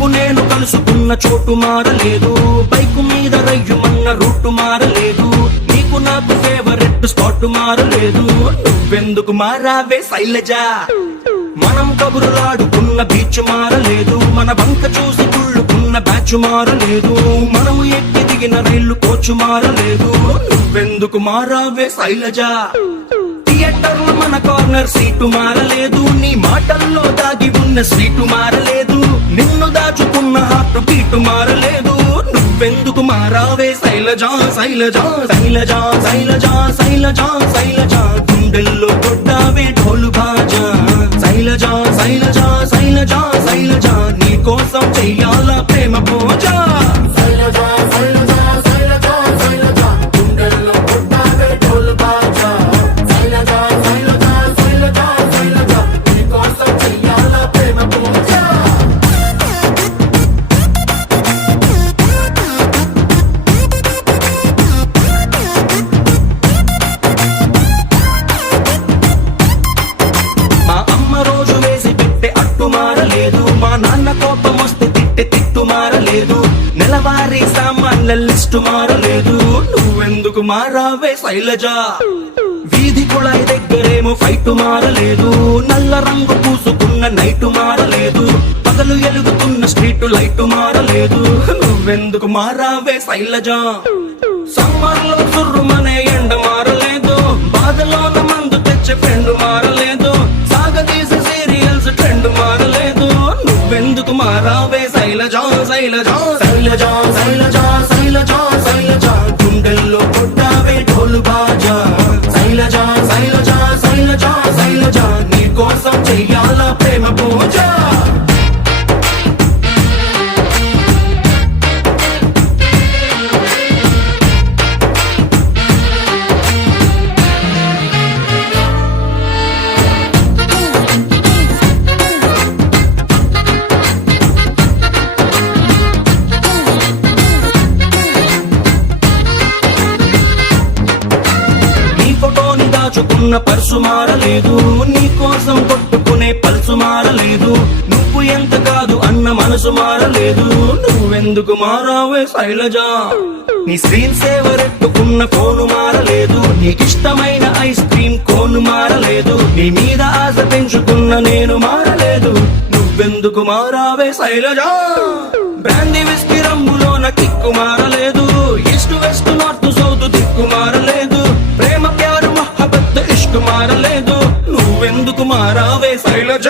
నువ్వు నేను కలుసుకున్న చోటు మారలేదు, బైకు మీద రయ్యుమన్న రూటు మారలేదు, నీకు నాకు ఫేవరెట్ స్పాట్ మారలేదు. నువ్వెందుకు మారావే శైలజ? మనం కబురులాడుకున్న బీచ్ మారలేదు, మన బంక చూసి కుళ్ళుకున్న బ్యాచ్ మారలేదు, మనము ఎక్కి దిగిన రైలు కోచు మారలేదు. నువ్వెందుకు మారావే శైలజ? థియేటర్ లో మన కార్నర్ సీటు మారలేదు, నీ మాటల్లో దాగి ఉన్న స్వీటు మారలేదు, నిన్ను దాచుకున్న హార్ట్ బీటు మారలేదు. నువ్వెందుకు మారావే శైలజ? శైలజ శైలజ శైలజ శైలజ శైలజ గుండెల్లో కొట్టావే ఢోలు బాజా. శైలజ శైలజ శైలజ శైలజ నీ కోసం చెయ్యాల ప్రేమ పూజ. శైలజ శైలజ శైలజ శైలజ గుండెల్లో కొట్టావే ఢోలు బాజా. శైలజ శైలజ శైలజ శైలజ నీ కోసం చెయ్యాల ప్రేమ పూజ. మా అమ్మ రోజు వేసి పెట్టే అట్టు మారలేదు, మా నాన్న కోపం వస్తే తిట్టే తిట్టు మారలేదు, నెలవారీ సామాన్ల లిస్టు మారలేదు. నువ్వెందుకు మారావే శైలజ? వీధి కుళాయి దగ్గరేమో ఫైట్ మారలేదు, నల్ల రంగు పూసుకున్న నైటు మారలేదు, పగలు ఎలుగుతున్న స్ట్రీట్ లైట్ మారలేదు. నువ్వెందుకు మారావే శైలజ? సమ్మర్ లో సుర్రుమనే ఎండ మారలేదు, బాధలోన మందు తెచ్చే ఫ్రెండ్ మారలేదు, సాగదీసే సీరియల్స్ ట్రెండ్ మారలేదు. నువ్వెందుకు మారావే శైలజ? శైలజ శైలజ శైలజ శైలజ శైలజ గుండెల్లో కొట్టావే ఢోలు బాజా. శైలజ శైలజ శైలజ శైలజ నీ కోసం చెయ్యాల ప్రేమ పూజ. నీ ఫోటోని దాచుకున్న పర్సు మారలేదు, నీ కోసం కొట్టుకునే పల్సు మారలేదు, నువ్వు ఎంత కాదు అన్న మనసు మారలేదు. నువ్వెందుకు మారావే శైలజ? నీ స్క్రీన్ సేవర్ ఎట్టుకున్న ఫోను మారలేదు, నీకిష్టమైన ఐస్ క్రీమ్ కోను మారలేదు, నీ మీద ఆశ పెంచుకున్న నేను మారలేదు. నువ్వెందుకు మారావే శైలజ? బ్రాందీ విస్కీ రంగులోన కిక్కు మారలేదు, ఈస్ట్ వెస్ట్ నార్త్ సౌత్ దిక్కు మారలేదు, ప్రేమ ప్యారు మహబత్ ఇష్క్ మారలేదు. నువ్వెందుకు మారావే శైలజ?